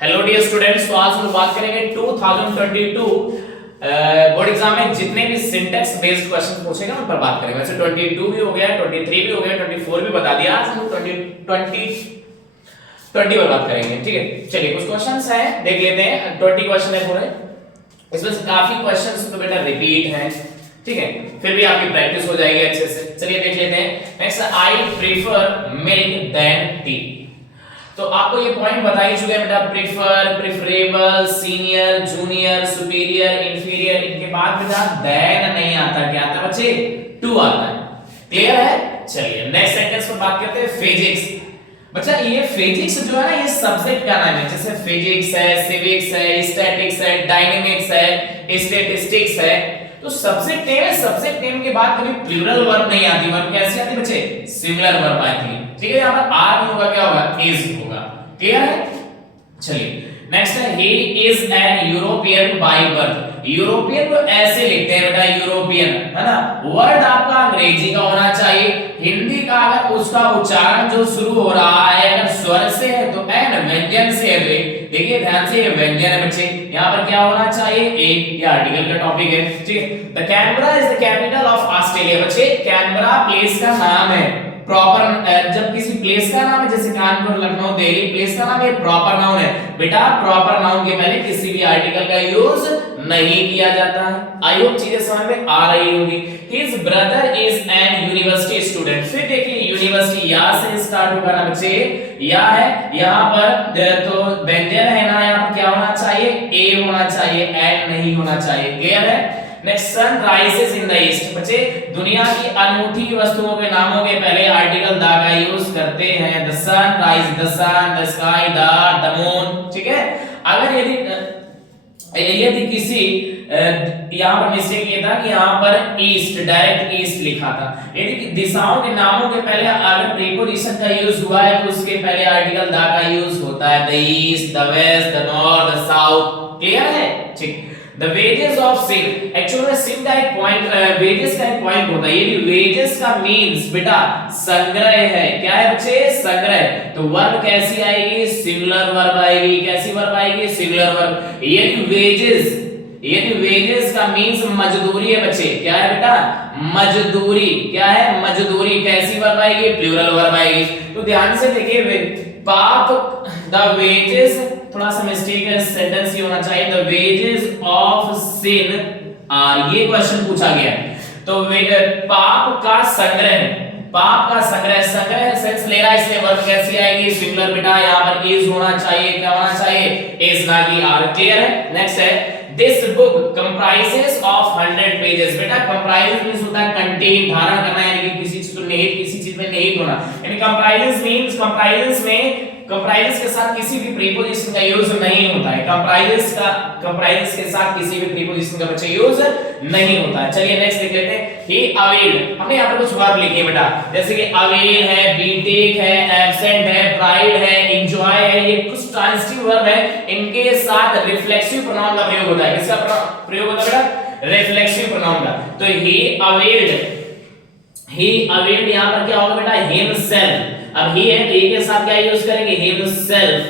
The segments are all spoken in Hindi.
हेलो डियर स्टूडेंट्स, तो आज हम बात करेंगे 2022 बोर्ड एग्जाम में जितने भी सिंटेक्स बेस्ड क्वेश्चन पूछेगा उन पर बात करेंगे। वैसे 22 भी हो गया, 23 भी हो गया, 24 भी बता दिया। आज हम 20 पर बात करेंगे। ठीक है, चलिए कुछ क्वेश्चंस हैं देख लेते हैं। 20 क्वेश्चन है पूरे, इसमें से काफी क्वेश्चंस तो बेटा रिपीट हैं। ठीक है, फिर भी आपकी प्रैक्टिस हो जाएगी अच्छे से। चलिए देख लेते हैं। Next, I prefer milk than tea. तो आपको ये पॉइंट बता ही चुके हैं बेटा, prefer, preferable, senior, junior, superior, inferior, इनके बाद बेटा देन नहीं आता। क्या आता बच्चे? टू आता है। क्लियर है? चलिए नेक्स्ट सेंटेंस पर बात करते हैं। फिजिक्स। बच्चा ये फिजिक्स जो है ना, ये सब्जेक्ट का नाम है। जैसे फिजिक्स है, सिविक्स है, स्टैटिक्स है, डायनेमिक्स है, स्टैटिस्टिक्स है। तो सब्जेक्ट नेम है, सब्जेक्ट नेम के बाद कभी प्लूरल वर्ब नहीं आती। वर्ब कैसी आती बच्चे? सिंगुलर वर्ब आती है। ठीक है, यहां पर आर नहीं होगा, क्या होगा? इज होगा। क्लियर है? चलिए नेक्स्ट है, he is an European by birth. European को ऐसे लिखते हैं बेटा, यूरोपियन, है ना। वर्ड आपका अंग्रेजी का होना चाहिए। हिंदी का अगर उसका उच्चारण जो शुरू हो रहा है अगर स्वर से है तो एन व्यंजन से है। देखिए ध्यान से, ये व्यंजन है बच्चे। यहाँ पर क्या होना चाहिए? एक, ये आर्टिकल का टॉपिक है। ठीक है, the Canberra is the capital of Australia. बच्चे कैनबरा प्लेस का नाम है। प्रॉपर जब किसी प्लेस का नाम है, जैसे कानपुर, लखनऊ, दिल्ली, प्लेस का नाम है, प्रॉपर नाउन है बेटा। प्रॉपर नाउन के पहले किसी भी आर्टिकल का यूज नहीं किया जाता है। आई होप चीजें समझ में आ रही होंगी। His brother is an university student. फिर देखिए यूनिवर्सिटी या से स्टार्ट होगा ना बच्चे, या है यहाँ पर तो व्यंजन है ना, यहाँ पर क्या होना चाहिए? ए होना चाहिए, एन नहीं होना चाहिए। क्लियर है? Next, sun rises in the east. बच्चे दुनिया की अनूठी वस्तुओं के नामों के पहले आर्टिकल द का यूज करते हैं। The sun rise, the sun, the sky, the moon. ठीक है, अगर यदि किसी यहाँ पर मिस्टेक ये था कि यहाँ पर ईस्ट, डायरेक्ट ईस्ट लिखा था। यदि दिशाओं के नामों के पहले अगर प्रीपोजिशन का यूज हुआ है तो उसके पहले आर्टिकल द का यूज होता है। The east, the west, the north, the south. Clear है? ठीक। The wages of sin, actually में sin का एक पॉइंट, wages का एक पॉइंट होता है। ये wages का मींस बेटा संग्रह है। क्या है बच्चे? संग्रह। तो वर्ब कैसी आएगी? सिंगुलर वर्ब आएगी। कैसी वर्ब आएगी? Singular verb. यदि wages का मींस मजदूरी है बच्चे। क्या है बेटा? मजदूरी। क्या है? मजदूरी। कैसी वर्ब आएगी? प्लूरल वर्ब आएगी। तो ध्यान से देखिए, पाप, द वेजेस, थोड़ा सा मिस्टेक है, सेंटेंस ये होना चाहिए, the wages of sin are. ये क्वेश्चन पूछा गया है। तो पाप का संग्रह, पाप का संग्रह, संग्रह सेंस ले रहा है, इसलिए वर्ब कैसी आएगी? सिंगुलर बेटा। यहाँ पर इज होना चाहिए। क्या होना चाहिए? इज, ना कि आर। क्लियर है? नेक्स्ट है, this book comprises of 100 pages. बेटा कंप्राइज मींस होता है कंटेन, धारण करना, यानी कि किसी चीज को निहित, किसी चीज में निहित होना। यानी कंप्राइजेस मींस, कंप्राइजेस में कंप्राइजेस के साथ किसी भी प्रीपोजिशन का यूज नहीं होता है। कंप्राइजेस के साथ किसी भी प्रीपोजिशन का बच्चे यूज नहीं होता है। चलिए नेक्स्ट देख लेते हैं। ही अवेल्ड, हमने यहाँ पर कुछ वर्ब लिखे बेटा, जैसे कि अवेल है, बी टेक है, एब्सेंट है, प्राइड है, एंजॉय है। ये कुछ ट्रांजिटिव वर्ब है, इनके साथ रिफ्लेक्सिव प्रोनाउन का प्रयोग होता है। किसका प्रयोग होता है बेटा? रिफ्लेक्सिव प्रोनाउन का। तो ही अवेल्ड यहाँ पर क्या होगा बेटा? हिमसेल्फ। अब ही है तो ही के साथ क्या यूज करेंगे? हिमसेल्फ।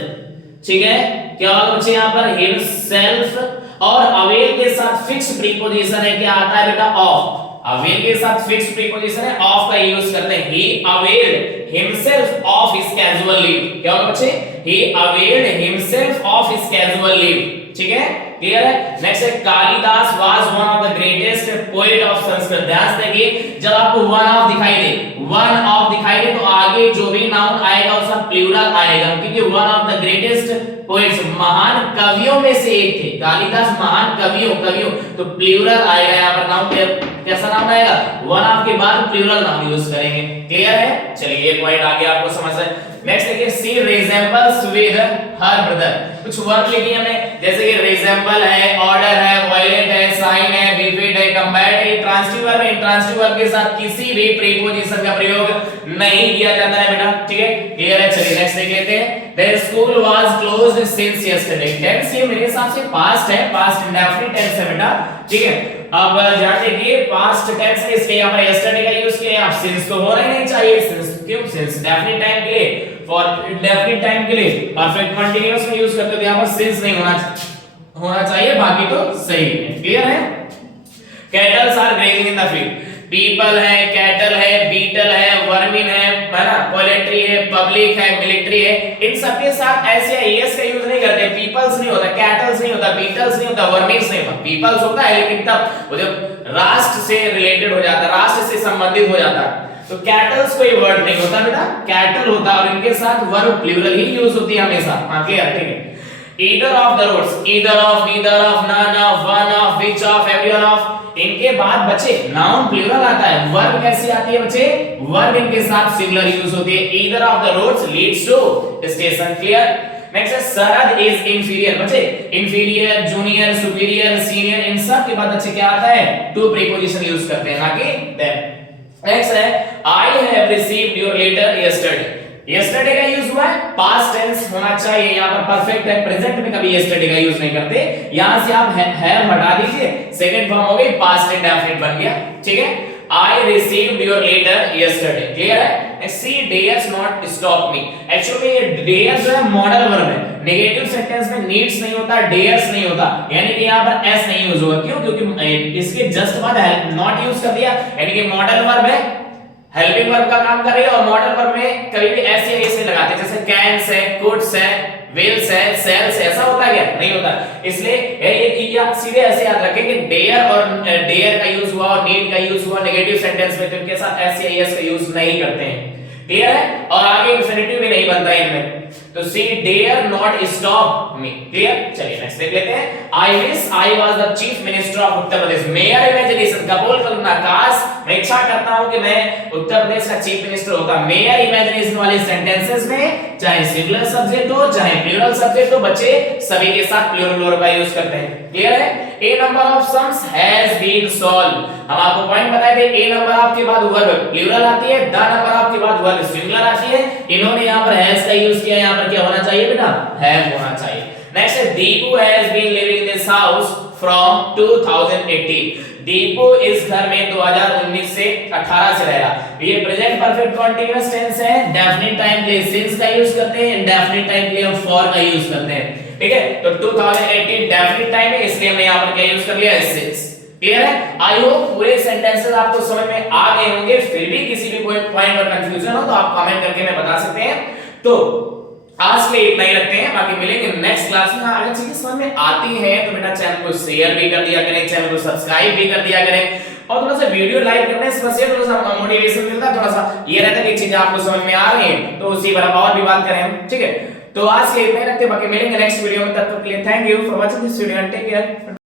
ठीक है, क्या होगा बच्चे यहाँ पर? हिमसेल्फ। और अवेल के साथ फिक्स प्रीपोजिशन है, क्या आता है बेटा? ऑफ। अवेल के साथ फिक्स प्रीपोजिशन है, ऑफ का यूज करते हैं। He availed himself of his casual leave. क्या होगा बच्चे? He availed himself of his casual leave. ठीक है, क्लियर है? नेक्स्ट है, Kalidas was one of the greatest poet of Sanskrit. ध्यान से देखिए, जब आपको वन ऑफ दिखाई दे, वन ऑफ दिखाई दे तो आगे जो भी नाउन आएगा उसका प्लूरल आएगा, क्योंकि one of the greatest poets, महान कवियों में से एक थे। कालिदास महान कवियों, तो प्लूरल आएगा यहाँ पर। नाउन कैसा नाउन आएगा? वन ऑफ के बाद प्लूरल नाउन यूज करेंगे। क्लियर है? चलिए ये पॉइंट आ गया आपको समझ में। नेक्स्ट देखिए, सी रिजेंबल्स विद हर ब्रदर। कुछ वर्ब लिखी हमने, जैसे कि रिजेंबल है, ऑर्डर है, वायलेट है, साइन है, बिफिट है, कंबाइंड है। ट्रांजिटिव वर्ब है, ट्रांजिटिव वर्ब के साथ किसी भी प्रीपोजिशन का प्रयोग नहीं किया जाता है बेटा। ठीक है, क्लियर है? चलिए नेक्स्ट देख लेते हैं। The school was closed since yesterday. Tense ये मेरे हिसाब से पास्ट है, पास्ट इंडेफिनिट टेंस है बेटा। ठीक है, अब ध्यान देखिए, पास्ट टेंस है इसलिए यहाँ पर यस्टरडे का यूज किया है। अब सिंस तो होना ही नहीं चाहिए, सिंस क्यों? सिंस डेफिनिट टाइम के लिए फॉर इंडेफिनिट टाइम के लिए परफेक्ट कंटीन्यूअस में यूज करते थे, यहां पर सिंस नहीं होना चाहिए, बाकी तो सही है। क्लियर है? Cattles are grazing in the field, people है, कैटल है, बीटल है, वर्मिन है ना, पोलेट्री है, पब्लिक है, मिलिट्री है, इन सब के साथ ऐसे एस का यूज नहीं करते। पीपल्स नहीं होता, कैटल्स नहीं होता, बीटल्स नहीं होता, वर्मिन्स नहीं होता। पीपल्स होता है लेकिन तब वो जब राष्ट्र से रिलेटेड हो जाता, राष्ट्र से संबंधित हो जाता, तो कैटल्स कोई वर्ड नहीं होता बेटा, कैटल होता और इनके साथ वर्ब प्लूरल ही यूज होती है हमेशा। हां क्लियर? ठीक है। Either of the roads, either of, neither of, none of, one of, which of, everyone of, इनके बाद बच्चे नाउन प्लूरल आता है। वर्ब कैसी आती है बच्चे? वर्ब इनके साथ सिंगुलर यूज होती है। Either of the roads leads to station. Clear? Next है सरद इज इंफीरियर। बच्चे इंफीरियर, जूनियर, सुपीरियर, सीनियर, इन सब के बाद बच्चे क्या आता है? टू प्रीपोजिशन यूज करते हैं, ना कि देन। नेक्स्ट है I have received your letter yesterday. Yesterday का यूज हुआ है, पास्ट टेंस होना चाहिए, यहां पर परफेक्ट है, प्रेजेंट में कभी यस्टरडे का यूज नहीं करते। यहां से आप हैव हटा दीजिए, सेकंड फॉर्म हो गई, पास्ट इंडेफिनिट बन गया। ठीक है? I received your letter yesterday. Clear है? She dares not stop me. Actually ये डेयर जो है मॉडल वर्ब है, नेगेटिव सेंटेंस में नीड्स नहीं होता, डेयर्स नहीं होता, यानी कि यहां पर एस नहीं यूज होगा। क्यों? क्योंकि इसके जस्ट बाद नॉट यूज कर दिया, यानी कि मॉडल वर्ब है, हेल्पिंग वर्ब का काम कर रही है, और मॉडल वर्ब में कभी भी ऐसे ऐसे लगाते हैं, जैसे कैन्स है, कुड्स है, विल्स है, सेल्स है, ऐसा होता है क्या? नहीं होता। इसलिए ये सीधे ऐसे याद रखें कि डेयर और डेयर का यूज हुआ और नीड का यूज हुआ नेगेटिव सेंटेंस में, तो इनके साथ एस या एस का यूज नहीं करते हैं। क्लियर है? और आगे इंफिनिटिव भी नहीं बनता इनमें, तो she dare not stop me. Clear? चलिए नेक्स्ट देख लेते हैं। I wish I was the chief minister of Uttar Pradesh. Mere imagination, कबूल करूंगा, काश मैं इच्छा करता हूं कि मैं उत्तर प्रदेश का चीफ मिनिस्टर होता। मेयर इमेजिनेशन वाले सेंटेंसेस में चाहे सिंगुलर सब्जेक्ट हो चाहे प्लूरल सब्जेक्ट हो, बच्चे सभी के साथ प्लूरल वर्ब का यूज करते हैं। क्लियर है? A number of sums has been solve. हम आपको पॉइंट बताए थे, ए नंबर ऑफ के बाद वर्ब प्लूरल आती है, द नंबर ऑफ के बाद वर्ब सिंगुलर आती है। इन्होंने यहां पर हैज का यूज किया, यहां पर क्या होना चाहिए बेटा? हैव होना चाहिए। नेक्स्ट है Deepu has been living in this house from 2018। Deepu इस घर में 2019 से 18 से रह रहा। ये प्रेजेंट परफेक्ट कंटीन्यूअस टेंस है, डेफिनिट टाइम के लिए सिंस का यूज करते हैं, इंडेफिनिट टाइम के लिए हम फॉर का यूज करते हैं। ठीक है? तो 2018 डेफिनिट टाइम है, इसलिए हमने यहां पर क्या यूज कर लिया? सिंस। क्लियर है? आई होप पूरे सेंटेंसेस आपको समझ में आ गए होंगे। फिर भी किसी भी कोई पॉइंट और कंफ्यूजन हो तो आप कमेंट करके हमें बता सकते हैं। तो आज के लिए इतना ही रखते हैं, बाकी मिलेंगे नेक्स्ट क्लास में। अगर चीजें समझ में आती हैं तो बेटा चैनल को शेयर भी कर दिया करें, चैनल को सब्सक्राइब भी कर दिया करें, और थोड़ा सा वीडियो लाइक करने से थोड़ा सा मोटिवेशन मिलता है, थोड़ा सा ये रहता है कि चीजें आपको समझ में आ रही हैं, तो उसी पर हम और भी बात करें हम। ठीक है? तो आज के लिए इतना ही रखते हैं, बाकी मिलेंगे नेक्स्ट वीडियो में। तब तक के लिए thank you for watching this video and take care.